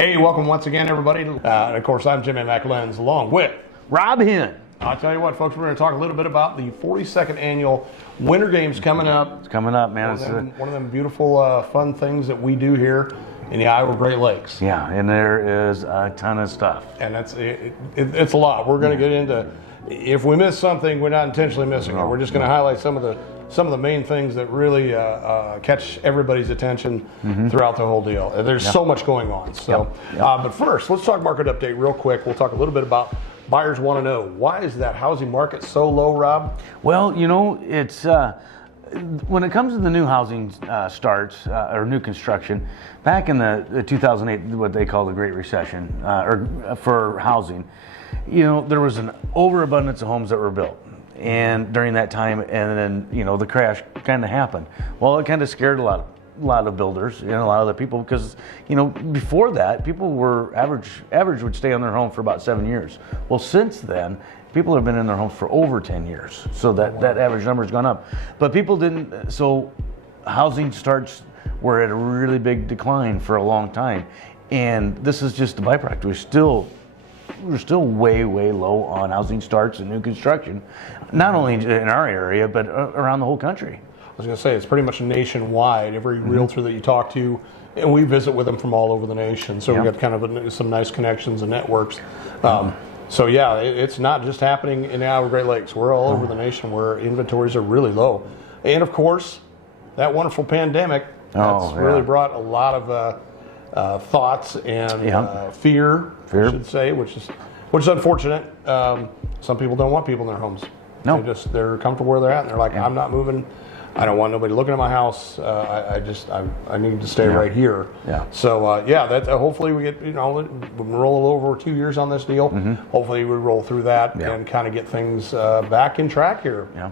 Hey, welcome once again, everybody. And of course, I'm Jimmy McLenz, along with Rob Hen. I'll tell you what, folks, we're going to talk a little bit about the 42nd annual Winter Games coming up. It's coming up, man. One of them beautiful, fun things that we do here in the Iowa Great Lakes. Yeah, and there is a ton of stuff. And it's a lot. We're going to get into, if we miss something, we're not intentionally missing it. We're just going to highlight some of the main things that really catch everybody's attention throughout the whole deal. There's so much going on. So, but first, let's talk market update real quick. We'll talk a little bit about buyers want to know, why is that housing market so low, Rob? Well, you know, it's when it comes to the new housing starts or new construction, back in the 2008, what they call the Great Recession, or for housing, you know, there was an overabundance of homes that were built. And during that time, and then, you know, the crash kind of happened. Well, it kind of scared a lot of builders and a lot of the people, because, you know, before that, people were average would stay on their home for about 7 years. Well, since then, people have been in their homes for over 10 years. So that average number has gone up. But people didn't, so housing starts were at a really big decline for a long time. And this is just the byproduct. We're still way low on housing starts and new construction, not only in our area, but around the whole country. I was going to say, it's pretty much nationwide. Every realtor that you talk to, and we visit with them from all over the nation. So we've got kind of some nice connections and networks. So yeah, it's not just happening in the Iowa Great Lakes. We're all over the nation where inventories are really low. And of course, that wonderful pandemic that's really brought a lot of thoughts and fear, I should say, which is unfortunate. Some people don't want people in their homes. No, they're comfortable where they're at, and they're like, I'm not moving. I don't want nobody looking at my house. I need to stay right here. Yeah. So that hopefully we get, you know, we've been rolling over 2 years on this deal. Hopefully we roll through that and kind of get things back in track here. Yeah.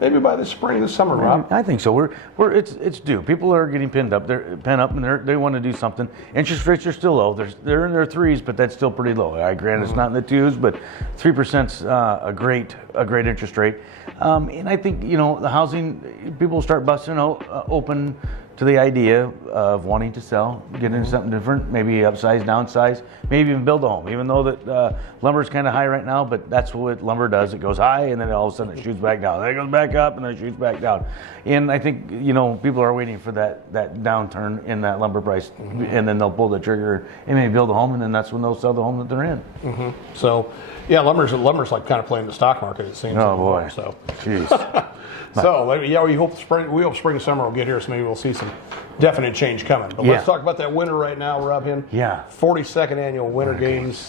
Maybe by the spring, this summer, Rob. I think so. It's due. People are getting pinned up. They're pent up, and they want to do something. Interest rates are still low. They're in their threes, but that's still pretty low. I grant it's not in the twos, but 3%'s a great interest rate. And I think, you know, the housing, people start busting open to the idea of wanting to sell, get into something different, maybe upsize, downsize, maybe even build a home, even though that lumber's kind of high right now, but that's what lumber does. It goes high, and then all of a sudden it shoots back down. Then it goes back up, and then it shoots back down. And I think, you know, people are waiting for that downturn in that lumber price, and then they'll pull the trigger and maybe build a home, and then that's when they'll sell the home that they're in. So, yeah, lumber's like kind of playing the stock market, it seems. Oh, boy. So. Jeez. So yeah, we hope spring and summer will get here, so maybe we'll see some definite change coming. But let's talk about that winter right now, Rob Hen. Yeah. 42nd annual Winter Games.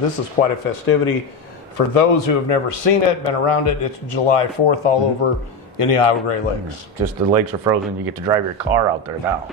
This is quite a festivity. For those who have never seen it, been around it, it's July 4th all over in the Iowa Great Lakes. Just the lakes are frozen. You get to drive your car out there now.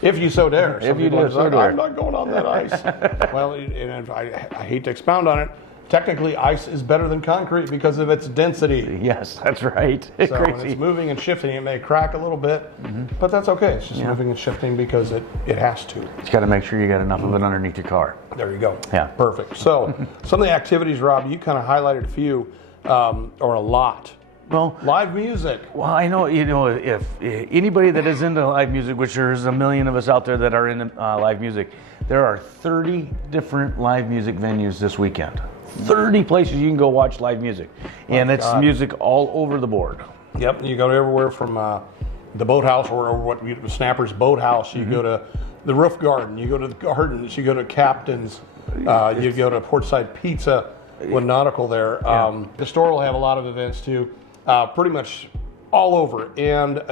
If you so dare. If you do so dare. I'm not going on that ice. Well, and I hate to expound on it. Technically, ice is better than concrete because of its density. Yes, that's right. So when it's moving and shifting, it may crack a little bit, but that's okay. It's just moving and shifting because it has to. You got to make sure you got enough of it underneath your car. There you go. Yeah. Perfect. So some of the activities, Rob, you kind of highlighted a few, or a lot. Well, live music. Well, I know, you know, if anybody that is into live music, which there's a million of us out there that are into live music, there are 30 different live music venues this weekend. 30 places you can go watch live music, and it's music all over the board. Yep, you go everywhere from the boathouse or Snapper's Boathouse. You go to the Roof Garden. You go to the Gardens. You go to Captain's. You go to Portside Pizza with Nautical there. The store will have a lot of events too, pretty much all over, and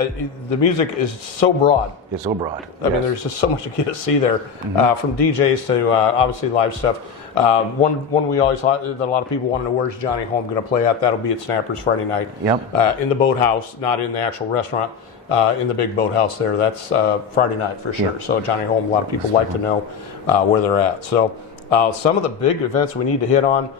the music is so broad. It's so broad. I mean, there's just so much to get to see there, from DJs to obviously live stuff. One we always that a lot of people want to know, where's Johnny Home going to play at? That'll be at Snapper's Friday night. Yep. In the boathouse, not in the actual restaurant. In the big boathouse there. That's Friday night for sure. Yep. So Johnny Home, a lot of people like to know where they're at. So some of the big events we need to hit on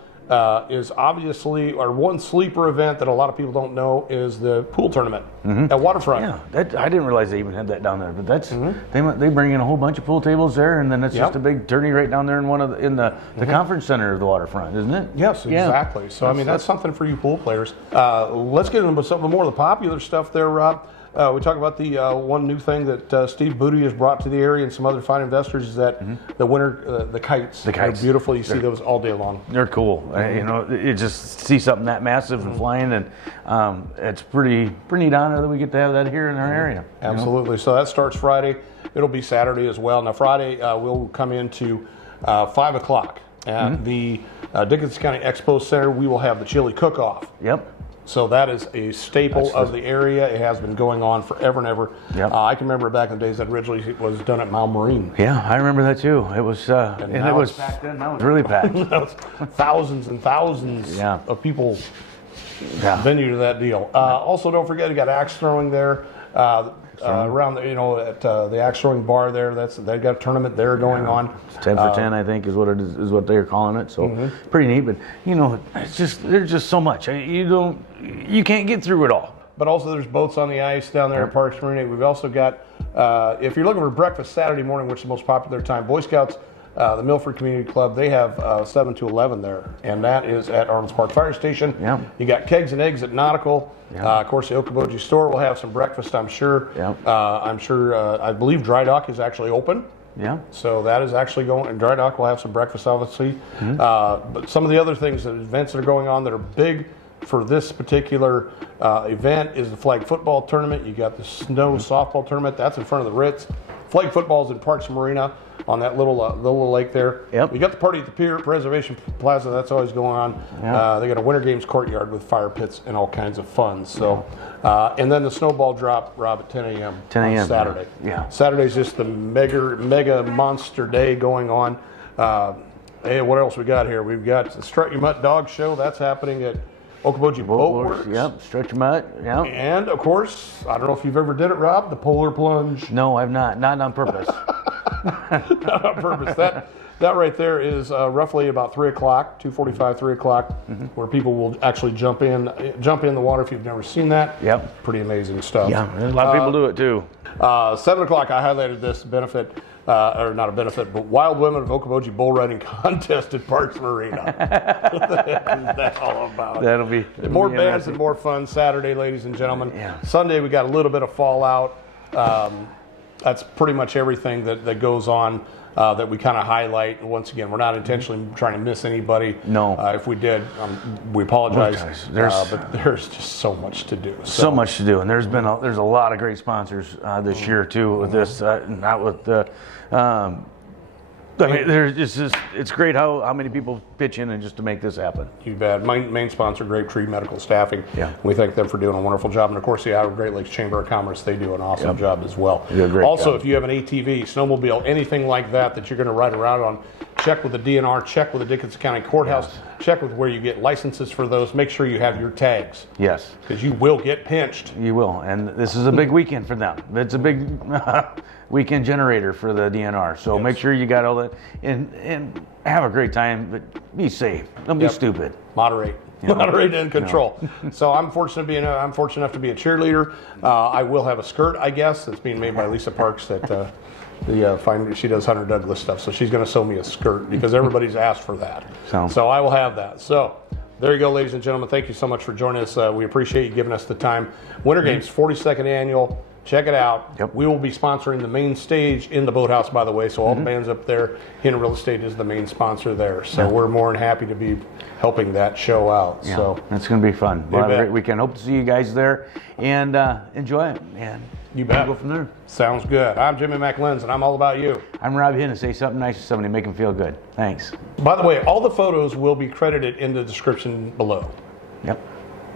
is obviously, or one sleeper event that a lot of people don't know is the pool tournament at Waterfront. Yeah, I didn't realize they even had that down there, but that's they bring in a whole bunch of pool tables there, and then it's just a big tourney right down there in the conference center of the Waterfront, isn't it? Yes, exactly. So I mean, that's something for you pool players. Let's get into some of the more of the popular stuff there, Rob. we talk about the one new thing that Steve Booty has brought to the area and some other fine investors is that the winter, the kites. The kites. They're beautiful. You see those all day long. They're cool. You know, you just see something that massive and flying, and it's pretty neat honor that we get to have that here in our area. Absolutely. So that starts Friday. It'll be Saturday as well. Now Friday we'll come into 5 o'clock at the Dickinson County Expo Center. We will have the chili cook-off. Yep. So that is a staple of the area. It has been going on forever and ever. Yep. I can remember back in the days that originally was done at Mount Marine. Yeah, I remember that too. It was, and it was packed in. That was really packed. That was thousands and thousands of people venue to that deal. Also, don't forget you got axe throwing there. Around the, at the axe throwing bar there, they've got a tournament there going on. 10 for 10, I think, is what it is what they're calling it. So pretty neat. But it's just there's just so much. You can't get through it all. But also there's boats on the ice down there at Parks Marina. We've also got if you're looking for breakfast Saturday morning, which is the most popular time, Boy Scouts. The Milford Community Club, they have 7 to 11 there, and that is at Arnold's Park Fire Station. Yeah. You got Kegs and Eggs at Nautical. Of course, the Okoboji store will have some breakfast, I'm sure. Yeah. I believe Dry Dock is actually open. Yeah. So that is actually going, and Dry Dock will have some breakfast, obviously. But some of the other things, the events that are going on that are big for this particular event is the flag football tournament. You got the snow softball tournament. That's in front of the Ritz. Flag football is in Parks Marina on that little lake there. Yep. You got the party at the Pier Preservation Plaza. That's always going on. They got a Winter Games courtyard with fire pits and all kinds of fun. So, and then the snowball drop, Rob, at 10 a.m. 10 a.m. on Saturday. Yeah. Saturday's just the mega monster day going on. Hey, what else we got here? We've got the Strut Your Mutt Dog Show. That's happening at Okoboji Boatworks. Yep, Stretch Your Mutt. Yep. And of course, I don't know if you've ever did it, Rob, the Polar Plunge. No, I've not. Not on purpose. Not on purpose. That right there is roughly about 3 o'clock, 2:45, 3 o'clock, where people will actually jump in the water if you've never seen that. Yep. Pretty amazing stuff. Yeah, a lot of people do it too. 7 o'clock, I highlighted this benefit, or not a benefit, but Wild Women of Okoboji Bull Riding Contest at Parks Marina. What is that all about? That'll be more bands and more fun Saturday, ladies and gentlemen. Yeah. Sunday, we got a little bit of fallout. That's pretty much everything that goes on that we kind of highlight. And once again, we're not intentionally trying to miss anybody. No. If we did, we apologize. But there's just so much to do. So much to do, and there's a lot of great sponsors this year too with this. Not with the. I mean, it's great how many people pitch in and just to make this happen. You bet. Main sponsor, Grapetree Medical Staffing. Yeah. We thank them for doing a wonderful job. And of course, the Iowa Great Lakes Chamber of Commerce, they do an awesome job as well. They do a great also, job. if you have an ATV, snowmobile, anything like that you're going to ride around on, check with the DNR, check with the Dickinson County Courthouse, check with where you get licenses for those. Make sure you have your tags. Yes. Because you will get pinched. You will. And this is a big weekend for them. It's a big weekend generator for the DNR. So make sure you got all that and have a great time, but be safe. Don't be stupid. Moderate. Moderate and control. So I'm fortunate enough to be a cheerleader. I will have a skirt, I guess, that's being made by Lisa Parks that she does Hunter Douglas stuff. So she's going to sew me a skirt because everybody's asked for that. So I will have that. So there you go, ladies and gentlemen. Thank you so much for joining us. We appreciate you giving us the time. Winter Games, 42nd annual. Check it out. Yep. We will be sponsoring the main stage in the boathouse, by the way. So all the bands up there, Hidden Real Estate is the main sponsor there. So we're more than happy to be helping that show out. Yeah, so it's going to be fun. We'll have a great weekend. Hope to see you guys there and enjoy it. And you bet. We'll go from there. Sounds good. I'm Jimmy McLenz, and I'm all about you. I'm Rob Hinn, to say something nice to somebody, make them feel good. Thanks. By the way, all the photos will be credited in the description below. Yep.